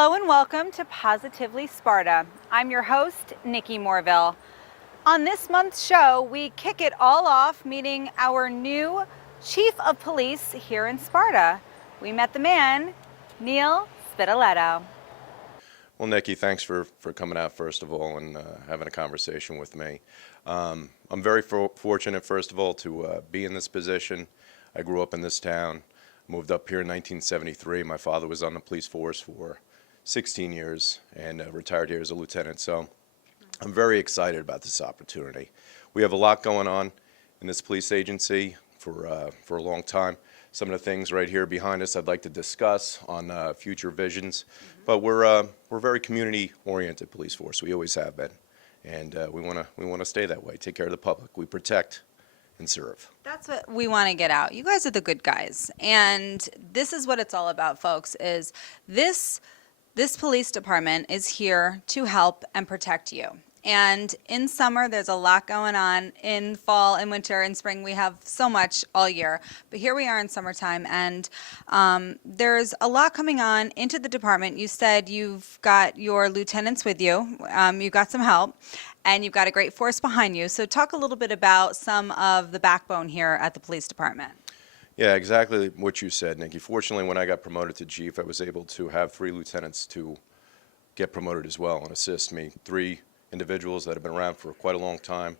Hello and welcome to Positively Sparta. I'm your host, Nikki Morville. On this month's show, we kick it all off meeting our new Chief of Police here in Sparta. We met the man, Neil Spitaletto. Well, Nikki, thanks for coming out, first of all, and having a conversation with me. I'm very fortunate, first of all, to be in this position. I grew up in this town, moved up here in 1973. My father was on the police force for 16 years and retired here as a lieutenant. So I'm very excited about this opportunity. We have a lot going on in this police agency for a long time. Some of the things right here behind us I'd like to discuss on future visions, but we're very community-oriented police force. We always have been, and we want to stay that way. Take care of the public. We protect and serve. That's what we want to get out. You guys are the good guys, and this is what it's all about, folks. Is this police department is here to help and protect you. And in summer, there's a lot going on. In fall and winter and spring, we have so much all year. But here we are in summertime, and there's a lot coming on into the department. You said you've got your lieutenants with you. You've got some help, and you've got a great force behind you. So talk a little bit about some of the backbone here at the police department. Yeah, exactly what you said, Nikki. Fortunately, when I got promoted to chief, I was able to have 3 lieutenants to get promoted as well and assist me. 3 individuals that have been around for quite a long time.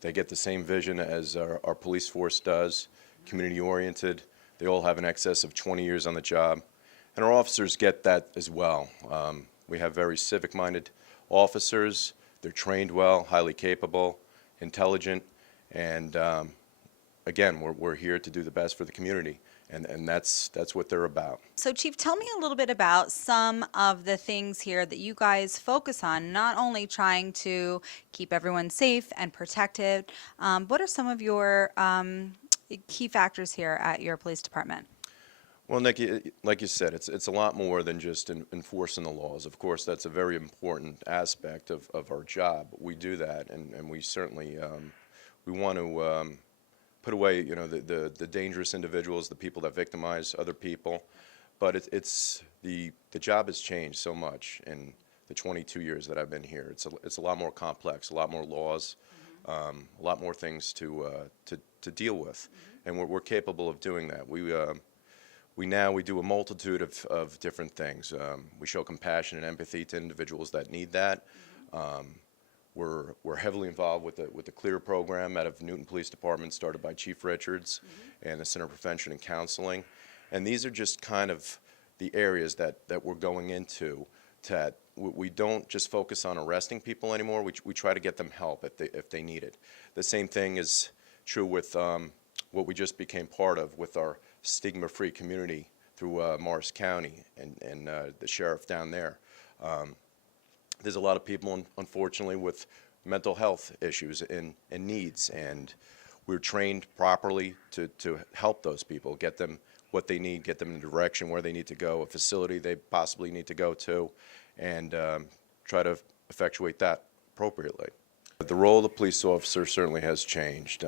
They get the same vision as our police force does, community-oriented. They all have an excess of 20 years on the job. And our officers get that as well. We have very civic-minded officers. They're trained well, highly capable, intelligent, and again, we're here to do the best for the community, and that's what they're about. So, Chief, tell me a little bit about some of the things here that you guys focus on, not only trying to keep everyone safe and protected. What are some of your key factors here at your police department? Well, Nikki, like you said, it's a lot more than just enforcing the laws. Of course, that's a very important aspect of our job. We do that, and we certainly we want to put away, the dangerous individuals, the people that victimize other people. But it's the job has changed so much in the 22 years that I've been here. It's a lot more complex, a lot more laws, a lot more things to deal with, and we're capable of doing that. We do a multitude of different things. We show compassion and empathy to individuals that need that. We're heavily involved with the CLEAR program out of Newton Police Department, started by Chief Richards, and the Center for Prevention and Counseling. And these are just kind of the areas that we're going into. We don't just focus on arresting people anymore. We try to get them help if they need it. The same thing is true with what we just became part of with our stigma-free community through Morris County and the sheriff down there. There's a lot of people, unfortunately, with mental health issues and needs, and we're trained properly to help those people, get them what they need, get them in the direction where they need to go, a facility they possibly need to go to, and try to effectuate that appropriately. The role of the police officer certainly has changed.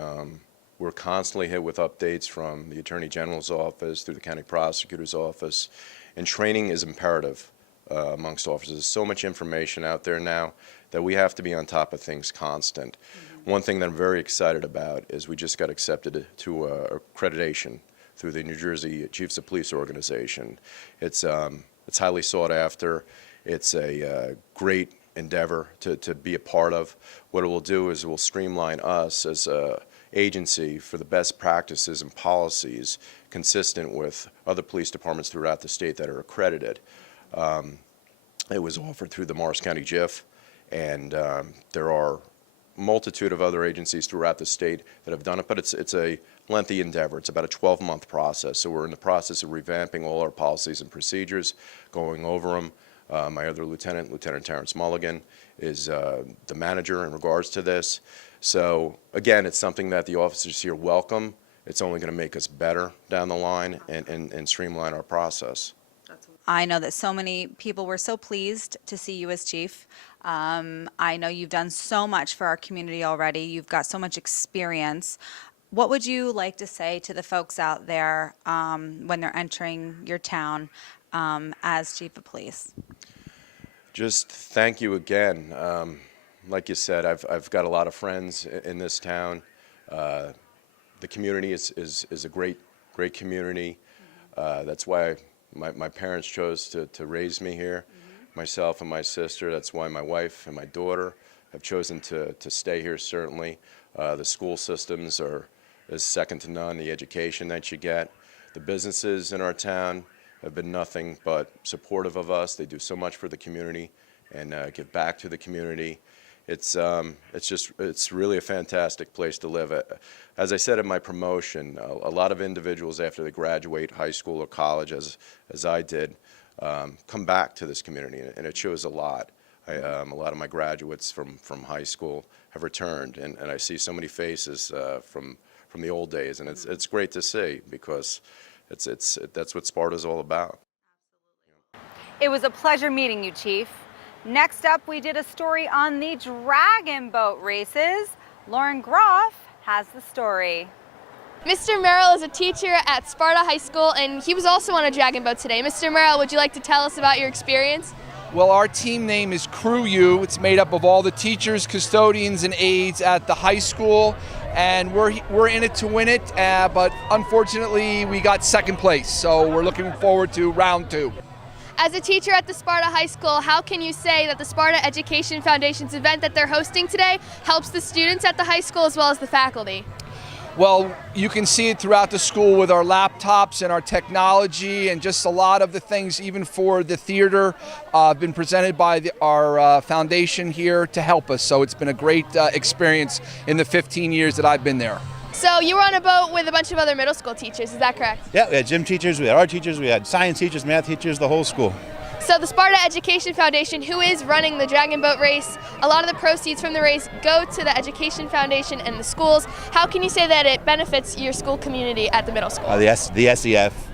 We're constantly hit with updates from the Attorney General's office through the County Prosecutor's office, and training is imperative amongst officers. There's so much information out there now that we have to be on top of things constant. One thing that I'm very excited about is we just got accepted to accreditation through the New Jersey Chiefs of Police organization. It's highly sought after. It's a great endeavor to be a part of. What it will do is it will streamline us as a agency for the best practices and policies consistent with other police departments throughout the state that are accredited. It was offered through the Morris County JIF, and there are a multitude of other agencies throughout the state that have done it, but it's a lengthy endeavor. It's about a 12-month process, so we're in the process of revamping all our policies and procedures, going over them. My other lieutenant, Lieutenant Terrence Mulligan, is the manager in regards to this. So again, it's something that the officers here welcome. It's only going to make us better down the line and streamline our process. I know that so many people were so pleased to see you as chief. I know you've done so much for our community already. You've got so much experience. What would you like to say to the folks out there when they're entering your town as Chief of Police? Just thank you again. Like you said, I've got a lot of friends in this town. The community is a great community. That's why my parents chose to raise me here, myself and my sister. That's why my wife and my daughter have chosen to stay here, certainly. The school systems is second to none, the education that you get. The businesses in our town have been nothing but supportive of us. They do so much for the community and give back to the community. It's really a fantastic place to live. As I said in my promotion, a lot of individuals after they graduate high school or college, as I did, come back to this community, and it shows a lot. A lot of my graduates from high school have returned, and I see so many faces from the old days, and it's great to see, because that's what Sparta's all about. It was a pleasure meeting you, Chief. Next up, we did a story on the dragon boat races. Lauren Groff has the story. Mr. Merrill is a teacher at Sparta High School, and he was also on a dragon boat today. Mr. Merrill, would you like to tell us about your experience? Well, our team name is Crew U. It's made up of all the teachers, custodians, and aides at the high school, and we're in it to win it, but unfortunately we got second place, so we're looking forward to round 2. As a teacher at the Sparta High School, how can you say that the Sparta Education Foundation's event that they're hosting today helps the students at the high school as well as the faculty? Well, you can see it throughout the school with our laptops and our technology, and just a lot of the things, even for the theater, been presented by our foundation here to help us. So it's been a great experience in the 15 years that I've been there. So you were on a boat with a bunch of other middle school teachers, is that correct? Yeah, we had gym teachers, we had art teachers, we had science teachers, math teachers, the whole school. So the Sparta Education Foundation, who is running the dragon boat race, a lot of the proceeds from the race go to the Education Foundation and the schools. How can you say that it benefits your school community at the middle school? The SEF,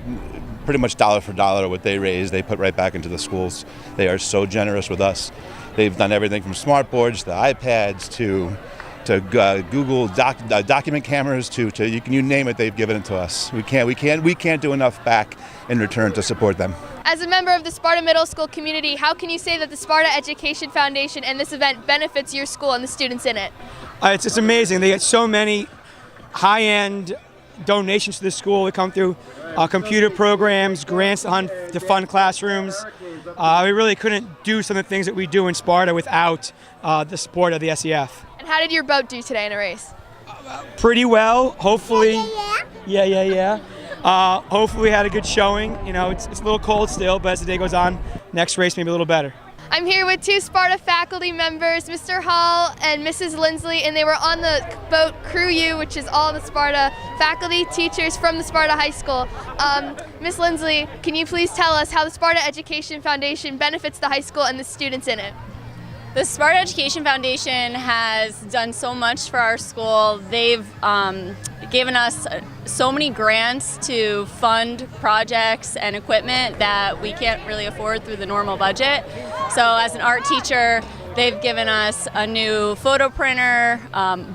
pretty much dollar for dollar what they raise, they put right back into the schools. They are so generous with us. They've done everything from smart boards to iPads to Google document cameras to you name it, they've given it to us. We can't do enough back in return to support them. As a member of the Sparta Middle School community, how can you say that the Sparta Education Foundation and this event benefits your school and the students in it? It's amazing. They get so many high-end donations to the school. They come through computer programs, grants to fund classrooms. We really couldn't do some of the things that we do in Sparta without the support of the SEF. And how did your boat do today in a race? Pretty well, hopefully. Yeah. Hopefully we had a good showing. You know, it's a little cold still, but as the day goes on, next race maybe a little better. I'm here with 2 Sparta faculty members, Mr. Hall and Mrs. Lindsley, and they were on the boat Crew U, which is all the Sparta faculty, teachers from the Sparta High School. Miss Lindsley, can you please tell us how the Sparta Education Foundation benefits the high school and the students in it? The Sparta Education Foundation has done so much for our school. They've given us so many grants to fund projects and equipment that we can't really afford through the normal budget. So as an art teacher, they've given us a new photo printer,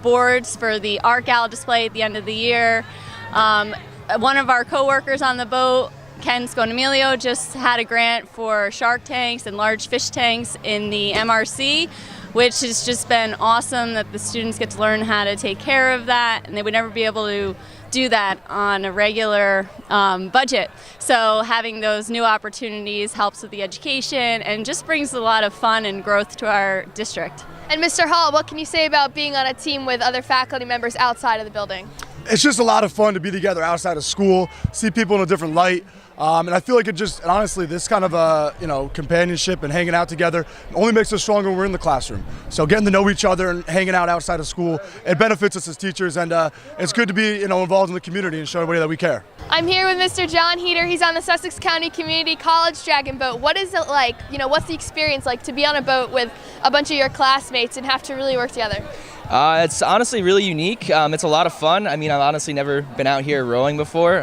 boards for the art gal display at the end of the year. One of our co-workers on the boat, Ken Sconamilio, just had a grant for shark tanks and large fish tanks in the MRC, which has just been awesome that the students get to learn how to take care of that, and they would never be able to do that on a regular budget. So having those new opportunities helps with the education and just brings a lot of fun and growth to our district. And Mr. Hall, what can you say about being on a team with other faculty members outside of the building? It's just a lot of fun to be together outside of school, see people in a different light. And I feel like honestly, this kind of companionship and hanging out together only makes us stronger when we're in the classroom. So getting to know each other and hanging out outside of school, it benefits us as teachers, and it's good to be involved in the community and show everybody that we care. I'm here with Mr. John Heater. He's on the Sussex County Community College Dragon Boat. What is it like, what's the experience like to be on a boat with a bunch of your classmates and have to really work together? It's honestly really unique. It's a lot of fun. I mean, I've honestly never been out here rowing before,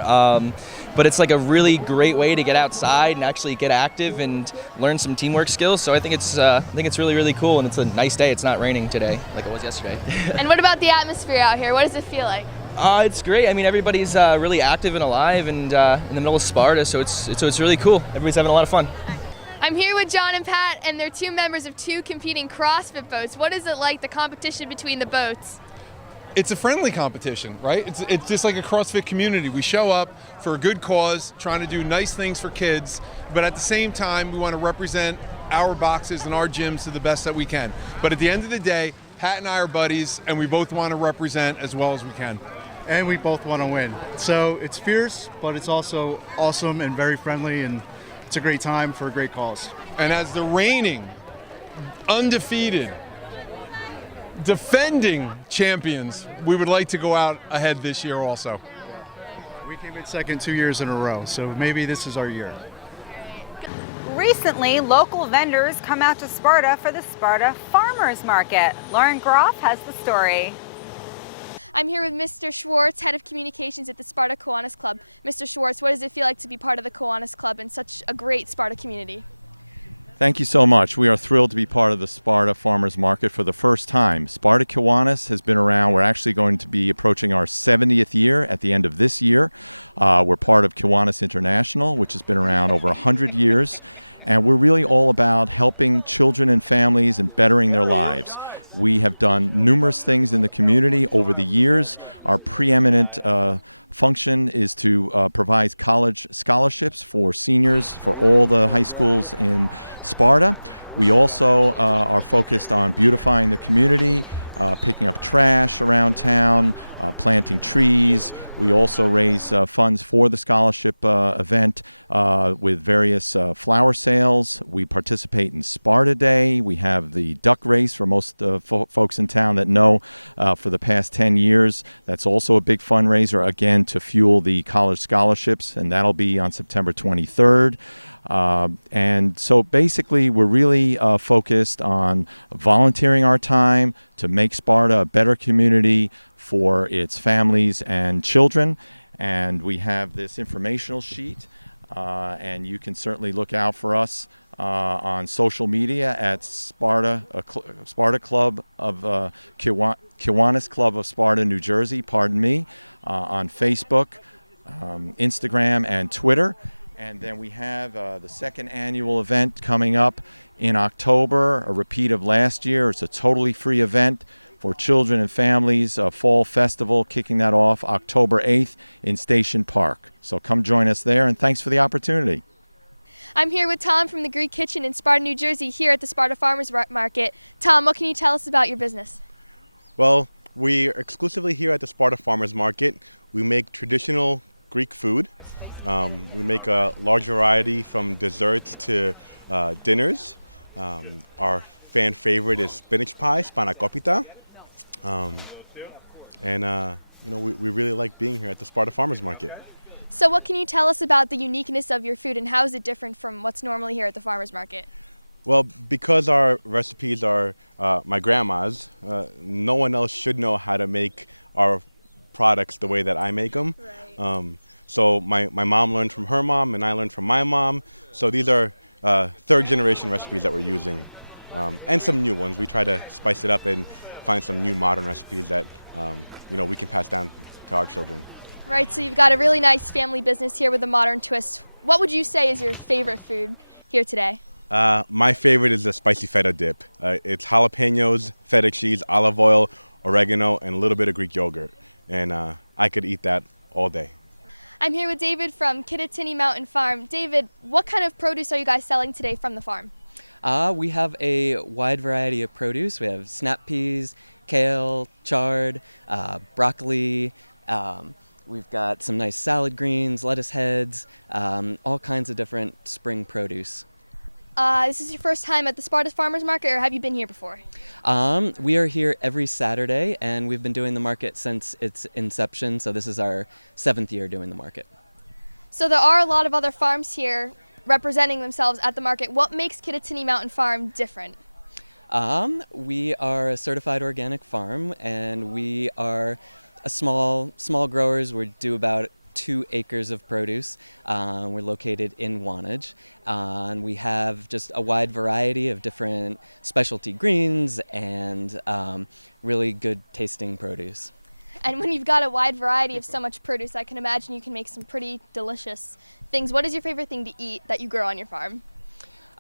but it's like a really great way to get outside and actually get active and learn some teamwork skills. So I think it's really, really cool, and it's a nice day. It's not raining today like it was yesterday. And what about the atmosphere out here? What does it feel like? It's great. I mean, everybody's really active and alive, and in the middle of Sparta, so it's really cool. Everybody's having a lot of fun. I'm here with John and Pat, and they're two members of two competing CrossFit boats. What is it like, the competition between the boats? It's a friendly competition, right? It's just like a CrossFit community. We show up for a good cause, trying to do nice things for kids, but at the same time, we want to represent our boxes and our gyms to the best that we can. But at the end of the day, Pat and I are buddies, and we both want to represent as well as we can. And we both want to win. So it's fierce, but it's also awesome and very friendly, and it's a great time for a great cause. And as the reigning, undefeated, defending champions, we would like to go out ahead this year also. We came in second 2 years in a row, so maybe this is our year. Recently, local vendors come out to Sparta for the Sparta Farmers Market. Lauren Groff has the story. I'm here with Mr. Schwartz, Head of Communications at the Sparta Kiwanis Club. Mr. Schwartz, what does it feel like to be part of the Kiwanis Club and such a great Sparta community? Thank you so much. We are thrilled to be part of the Sparta Farmers Market for the first time. Sparta Kiwanis has been around. We're actually going to be approaching our 70th year at the end of this year. We're part of Kiwanis International, which has been around over 100 years. And we're really all about helping children and families and bettering their lives. We have done numerous things in the community over the years. Our preeminent function is to provide college scholarships for seniors for all the high schools in Sparta. We also are focused on beautifying the community, picking up trash around town, planting trees. We also raise funds for the scholarship event with various flower sales. We participate in Sparta Day. We have the duck race for most folks in town that know for the past 10 years. That's also a big fundraiser, again, to fuel the college scholarships, and that'll be on September 23rd. And so basically we're really focused on volunteering our time to make Sparta a better community for its families and children. And we have this informational sheet, and you can certainly look out for us on social media at Sparta Club of Kiwanis Club of Sparta, New Jersey, on Facebook, Instagram, and Twitter. And then we have the second annual event coming up in October, a repeat of last year. It's a totally free event for children and families, a fall festival kicking that off October 8th in Station Park. So come join us there, and thanks for the opportunity. I'm here with Tom from the Greek Kitchen in Sparta, New Jersey, here at the Sparta Farmers Market. Tom, what can you tell us about your business? Well, we're exclusively here at the Sparta Farmers Market. We make traditional Greek food. We make a large variety from desserts to dinners. Our fan favorite is spinach pie, spanakopita. We really like being here at the Sparta Farmers Market. So what can you tell us about the uniqueness of your food and how is it different from what's normally here at the Farmers Market? Well, because our recipes are my grandma's, no one else should know how to make our products the way that I make them. Right. So my mom learned from her mom and I learned from my mom. So these are third generation recipes that we're using, and some new ones. We try to spice it up and find some new modern recipes that we can pass down to our children. Right, so you've got a really nice family business here with a modern twist. What would you say is your favorite food here today? My favorite is the spicy feta dip. It's jalapenos, feta cheese, olive oil, oregano, and a little bit of Greek yogurt. And I could eat that all day. I'm here with David from Kittatinny Mountain Farm. David, what kind of produce are you guys selling today from the farm? We have a wide variety of produce. We have snap peas, kale, chard, broccoli. We've got some nice salad greens, lettuce heads, all kinds of different spring produce. This is your first time at the Sparta Farmers Market, or have you been here before? We are here every Saturday, and we've been doing the market since its inception, so this is our 7th year doing the market. So there are a lot of other farms here representing themselves at the market. What makes Kittatinny Mountain Farm different? We are a certified organic farm, and we are a small growers. We do about 2 acres of produce. We're located in Wantage, and we have just a wide variety of different specialty greens and really good tasting produce. And when you've got a wide variety of so much produce, I can imagine you can make some pretty delicious things. What is your favorite thing to eat that you grow on your farm?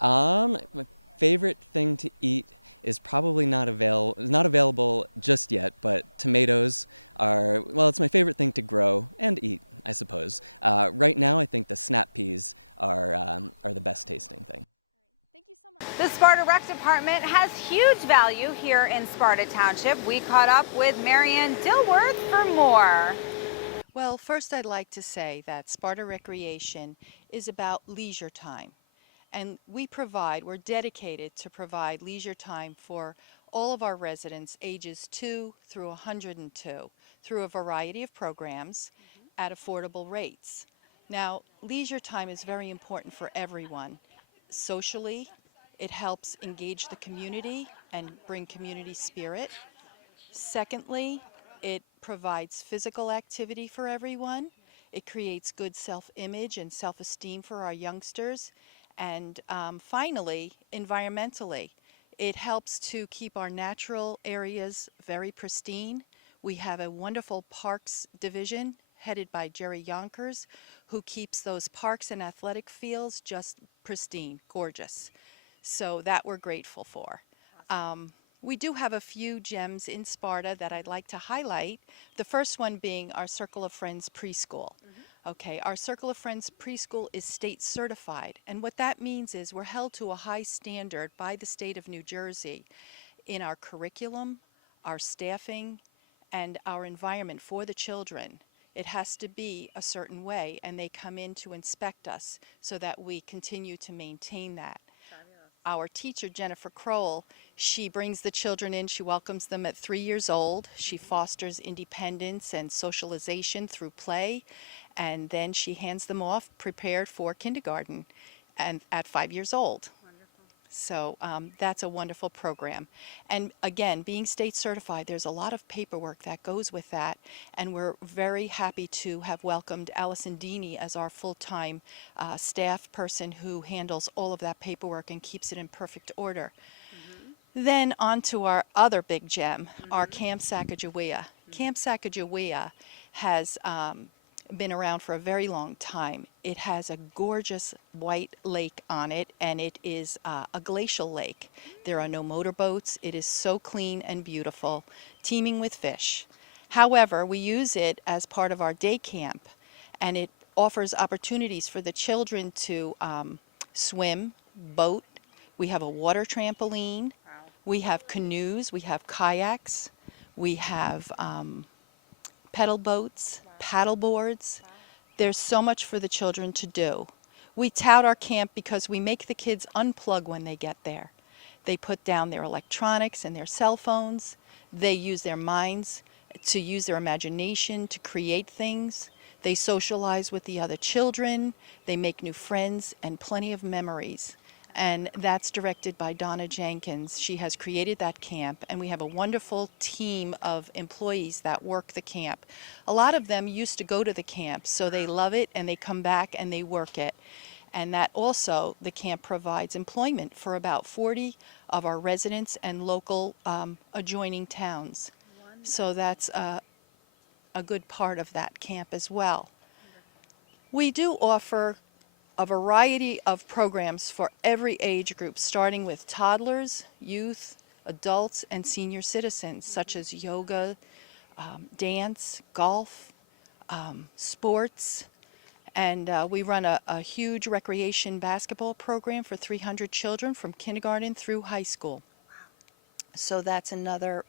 My favorite thing to eat is probably not available just yet, but tomatoes are, well, it's my favorite thing to grow and eat, I suppose. Right now, I think the snap peas are the best tasting thing. Thank you so much. The Sparta Rec Department has huge value here in Sparta Township. We caught up with Marianne Dilworth for more. Well, first I'd like to say that Sparta Recreation is about leisure time. And we're dedicated to provide leisure time for all of our residents ages 2 through 102 through a variety of programs at affordable rates. Now, leisure time is very important for everyone. Socially, it helps engage the community and bring community spirit. Secondly, it provides physical activity for everyone. It creates good self-image and self-esteem for our youngsters. And finally, environmentally, it helps to keep our natural areas very pristine. We have a wonderful parks division headed by Jerry Yonkers, who keeps those parks and athletic fields just pristine, gorgeous. So that we're grateful for. We do have a few gems in Sparta that I'd like to highlight. The first one being our Circle of Friends preschool. Okay, our Circle of Friends preschool is state certified, and what that means is we're held to a high standard by the state of New Jersey in our curriculum, our staffing, and our environment for the children. It has to be a certain way, and they come in to inspect us so that we continue to maintain that. Our teacher, Jennifer Kroll, she brings the children in, she welcomes them at 3 years old. She fosters independence and socialization through play, and then she hands them off prepared for kindergarten and at 5 years old. So that's a wonderful program. And again, being state certified, there's a lot of paperwork that goes with that, and we're very happy to have welcomed Allison Deeney as our full-time staff person who handles all of that paperwork and keeps it in perfect order. Then on to our other big gem, our Camp Sacagawea. Camp Sacagawea has been around for a very long time. It has a gorgeous white lake on it, and it is a glacial lake. There are no motorboats. It is so clean and beautiful, teeming with fish. However, we use it as part of our day camp, and it offers opportunities for the children to swim, boat. We have a water trampoline. We have canoes. We have kayaks. We have pedal boats, paddle boards. There's so much for the children to do. We tout our camp because we make the kids unplug when they get there. They put down their electronics and their cell phones. They use their minds to use their imagination to create things. They socialize with the other children. They make new friends and plenty of memories. And that's directed by Donna Jenkins. She has created that camp, and we have a wonderful team of employees that work the camp. A lot of them used to go to the camp, so they love it and they come back and they work it. And that also, the camp provides employment for about 40 of our residents and local adjoining towns. So that's a good part of that camp as well. We do offer a variety of programs for every age group, starting with toddlers, youth, adults, and senior citizens, such as yoga, dance, golf, sports, and we run a huge recreation basketball program for 300 children from kindergarten through high school. So that's another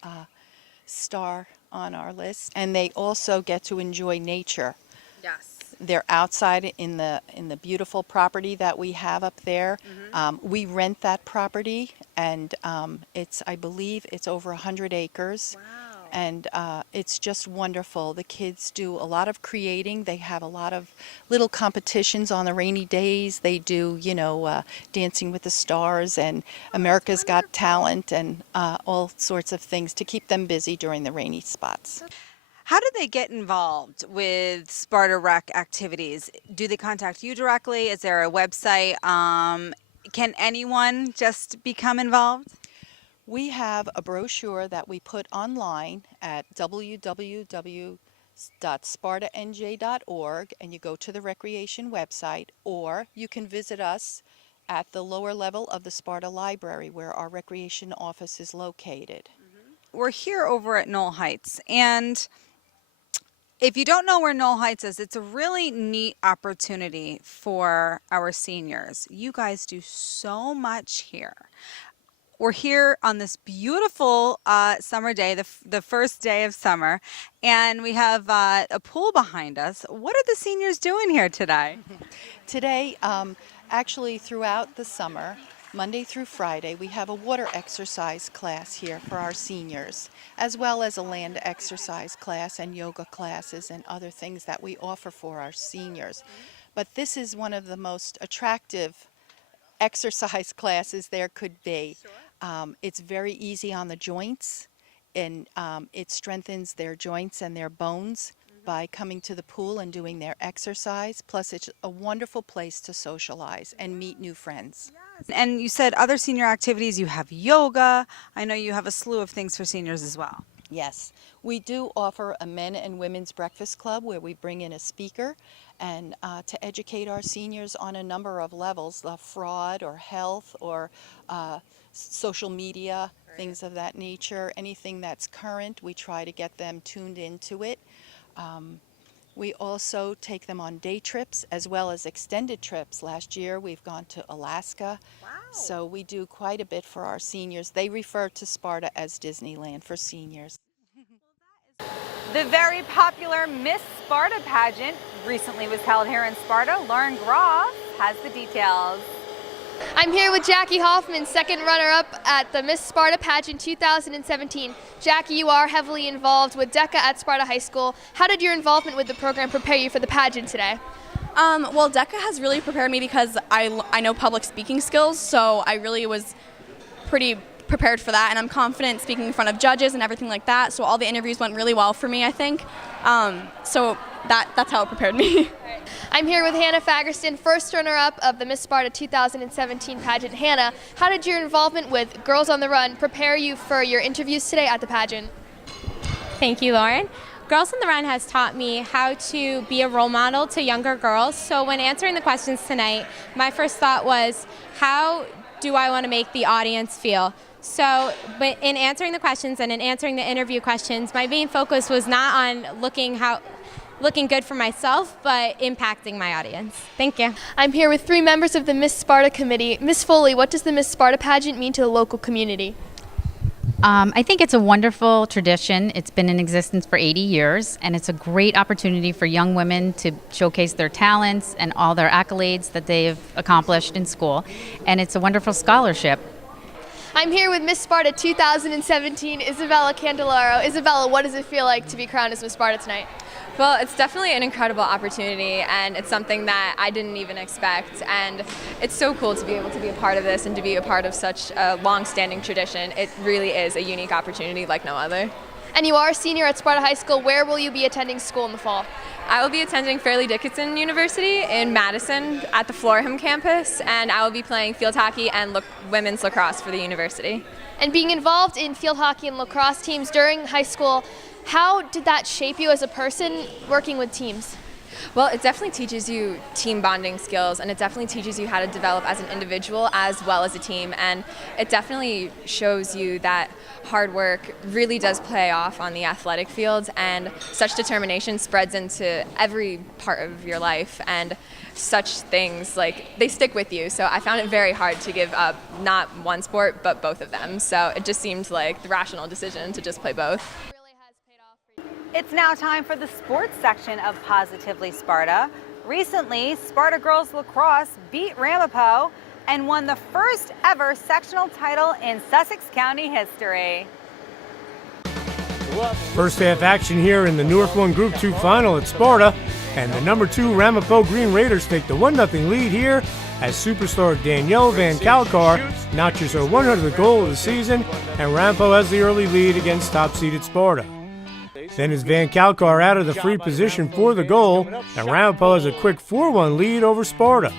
star on our list. And they also get to enjoy nature. Yes. They're outside in the beautiful property that we have up there. We rent that property, and I believe it's over 100 acres. Wow. And it's just wonderful. The kids do a lot of creating. They have a lot of little competitions on the rainy days. They do, Dancing with the Stars and America's Got Talent and all sorts of things to keep them busy during the rainy spots. How do they get involved with Sparta Rec activities? Do they contact you directly? Is there a website? Can anyone just become involved? We have a brochure that we put online at www.spartanj.org, and you go to the recreation website, or you can visit us at the lower level of the Sparta Library, where our recreation office is located. We're here over at Knoll Heights, and if you don't know where Knoll Heights is, it's a really neat opportunity for our seniors. You guys do so much here. We're here on this beautiful summer day, the first day of summer, and we have a pool behind us. What are the seniors doing here today? Today, actually throughout the summer, Monday through Friday, we have a water exercise class here for our seniors, as well as a land exercise class and yoga classes and other things that we offer for our seniors. But this is one of the most attractive exercise classes there could be. It's very easy on the joints, and it strengthens their joints and their bones by coming to the pool and doing their exercise. Plus, it's a wonderful place to socialize and meet new friends. And you said other senior activities, you have yoga. I know you have a slew of things for seniors as well. Yes, we do offer a men and women's breakfast club where we bring in a speaker and to educate our seniors on a number of levels, fraud or health or social media, things of that nature. Anything that's current, we try to get them tuned into it. We also take them on day trips as well as extended trips. Last year we've gone to Alaska. Wow. So we do quite a bit for our seniors. They refer to Sparta as Disneyland for seniors. The very popular Miss Sparta pageant recently was held here in Sparta. Lauren Groff has the details. I'm here with Jackie Hoffman, second runner-up at the Miss Sparta Pageant 2017. Jackie, you are heavily involved with DECA at Sparta High School. How did your involvement with the program prepare you for the pageant today? Well, DECA has really prepared me because I know public speaking skills, so I really was pretty prepared for that, and I'm confident speaking in front of judges and everything like that, so all the interviews went really well for me, I think. So that's how it prepared me. I'm here with Hannah Fagerston, first runner-up of the Miss Sparta 2017 pageant. Hannah, how did your involvement with Girls on the Run prepare you for your interviews today at the pageant? Thank you, Lauren. Girls on the Run has taught me how to be a role model to younger girls. So when answering the questions tonight, my first thought was, how do I want to make the audience feel? So but in answering the questions and in answering the interview questions, my main focus was not on looking good for myself, but impacting my audience. Thank you. I'm here with three members of the Miss Sparta committee. Miss Foley, what does the Miss Sparta pageant mean to the local community? I think it's a wonderful tradition. It's been in existence for 80 years, and it's a great opportunity for young women to showcase their talents and all their accolades that they've accomplished in school. And it's a wonderful scholarship. I'm here with Miss Sparta 2017, Isabella Candelaro. Isabella, what does it feel like to be crowned as Miss Sparta tonight? Well, it's definitely an incredible opportunity, and it's something that I didn't even expect, and it's so cool to be able to be a part of this and to be a part of such a long-standing tradition. It really is a unique opportunity like no other. And you are a senior at Sparta High School. Where will you be attending school in the fall? I will be attending Fairleigh Dickinson University in Madison at the Florham campus, and I will be playing field hockey and women's lacrosse for the university. And being involved in field hockey and lacrosse teams during high school, how did that shape you as a person working with teams? Well, it definitely teaches you team bonding skills, and it definitely teaches you how to develop as an individual as well as a team, and it definitely shows you that hard work really does pay off on the athletic field, and such determination spreads into every part of your life, and such things, like, they stick with you. So I found it very hard to give up not one sport but both of them, so it just seemed like the rational decision to just play both. It's now time for the sports section of Positively Sparta. Recently, Sparta girls lacrosse beat Ramapo and won the first ever sectional title in Sussex County history. First half action here in the North 1 Group 2 final at Sparta, and the number 2 Ramapo Green Raiders take the 1-0 lead here as superstar Danielle Van Kalkar notches her 100th goal of the season, and Ramapo has the early lead against top-seeded Sparta. Then is Van Kalkar out of the free position for the goal, and Ramapo has a quick 4-1 lead over Sparta.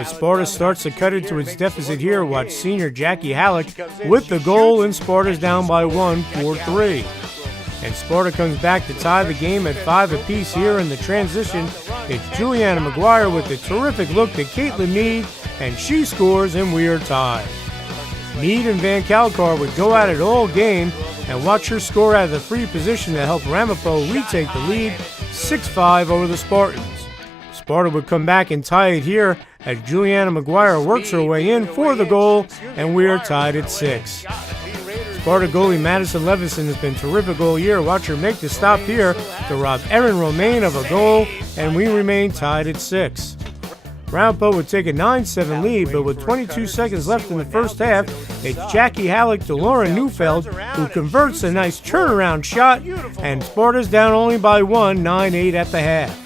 But Sparta starts to cut into its deficit here. Watch senior Jackie Halleck with the goal, and Sparta's down by 1, 4-3. And Sparta comes back to tie the game at 5 apiece here in the transition. It's Juliana McGuire with a terrific look to Caitlin Mead, and she scores, and we are tied. Mead and Van Kalkar would go at it all game, and watch her score out of the free position to help Ramapo retake the lead 6-5 over the Spartans. Sparta would come back and tie it here as Juliana McGuire works her way in for the goal, and we are tied at 6. Sparta goalie Madison Levison has been terrific all year. Watch her make the stop here to rob Erin Romaine of a goal, and we remain tied at 6. Ramapo would take a 9-7 lead, but with 22 seconds left in the first half, it's Jackie Halleck to Lauren Neufeld, who converts a nice turnaround shot, and Sparta's down only by 1, 9-8 at the half.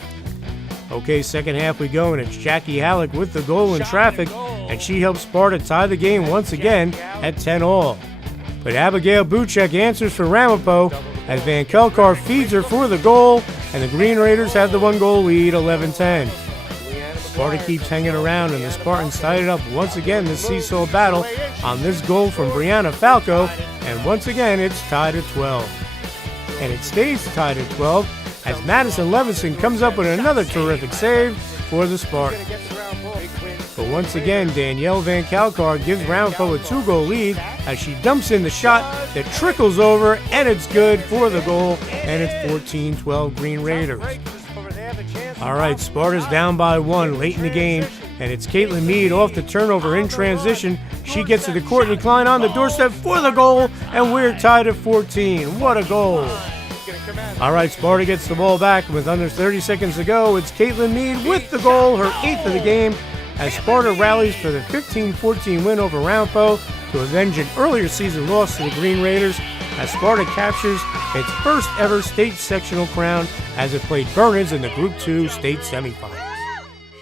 Okay, second half we go, and it's Jackie Halleck with the goal in traffic, and she helps Sparta tie the game once again at 10-all. But Abigail Buchek answers for Ramapo as Van Kalkar feeds her for the goal, and the Green Raiders have the 1-goal lead, 11-10. Sparta keeps hanging around, and the Spartans tied it up once again this seesaw battle on this goal from Brianna Falco, and once again it's tied at 12. And it stays tied at 12 as Madison Levison comes up with another terrific save for the Spartans. But once again, Danielle Van Kalkar gives Ramapo a 2-goal lead as she dumps in the shot that trickles over, and it's good for the goal, and it's 14-12 Green Raiders. All right, Sparta's down by 1 late in the game, and it's Caitlin Mead off the turnover in transition. She gets it to Courtney Klein on the doorstep for the goal, and we're tied at 14. What a goal! All right, Sparta gets the ball back with under 30 seconds to go. It's Caitlin Mead with the goal, her 8th of the game, as Sparta rallies for the 15-14 win over Ramapo to avenge an earlier season loss to the Green Raiders, as Sparta captures its first ever state sectional crown as it played Burnens in the Group 2 state semifinals.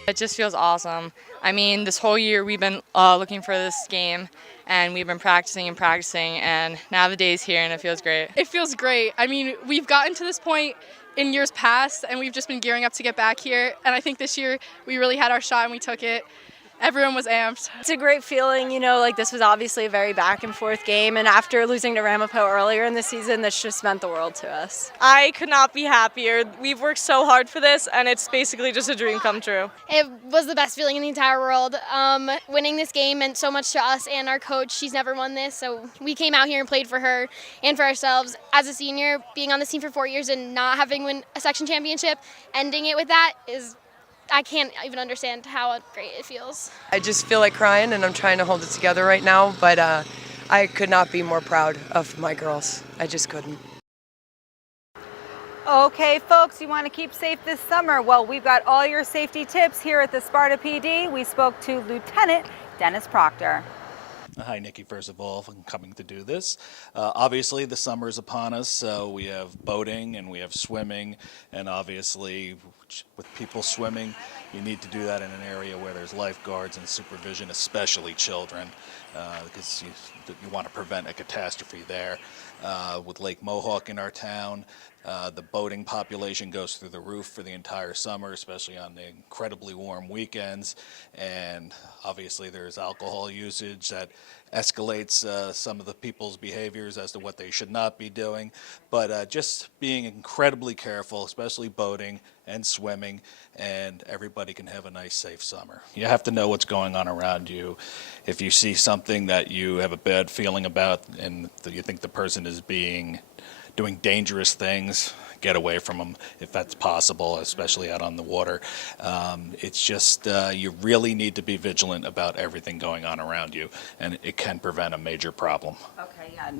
It just feels awesome. I mean, this whole year we've been looking for this game, and we've been practicing, and now the day's here, and it feels great. It feels great. I mean, we've gotten to this point in years past, and we've just been gearing up to get back here, and I think this year we really had our shot and we took it. Everyone was amped. It's a great feeling, like this was obviously a very back and forth game, and after losing to Ramapo earlier in the season, this just meant the world to us. I could not be happier. We've worked so hard for this, and it's basically just a dream come true. It was the best feeling in the entire world. Winning this game meant so much to us and our coach. She's never won this, so we came out here and played for her and for ourselves. As a senior, being on this team for 4 years and not having won a section championship, ending it with that is, I can't even understand how great it feels. I just feel like crying, and I'm trying to hold it together right now, but I could not be more proud of my girls. I just couldn't. Okay, folks, you want to keep safe this summer? Well, we've got all your safety tips here at the Sparta PD. We spoke to Lieutenant Dennis Proctor. Hi, Nikki, first of all, for coming to do this. Obviously, the summer is upon us, so we have boating and we have swimming, and obviously, with people swimming, you need to do that in an area where there's lifeguards and supervision, especially children, because you want to prevent a catastrophe there. With Lake Mohawk in our town, the boating population goes through the roof for the entire summer, especially on the incredibly warm weekends, and obviously there's alcohol usage that escalates some of the people's behaviors as to what they should not be doing, but just being incredibly careful, especially boating and swimming, and everybody can have a nice, safe summer. You have to know what's going on around you. If you see something that you have a bad feeling about and you think the person is doing dangerous things, get away from them if that's possible, especially out on the water. It's just you really need to be vigilant about everything going on around you, and it can prevent a major problem. Okay, yeah.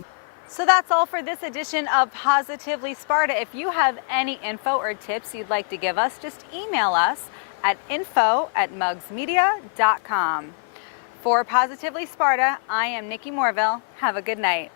So that's all for this edition of Positively Sparta. If you have any info or tips you'd like to give us, just email us at info@mugsmedia.com. For Positively Sparta, I am Nikki Morville. Have a good night.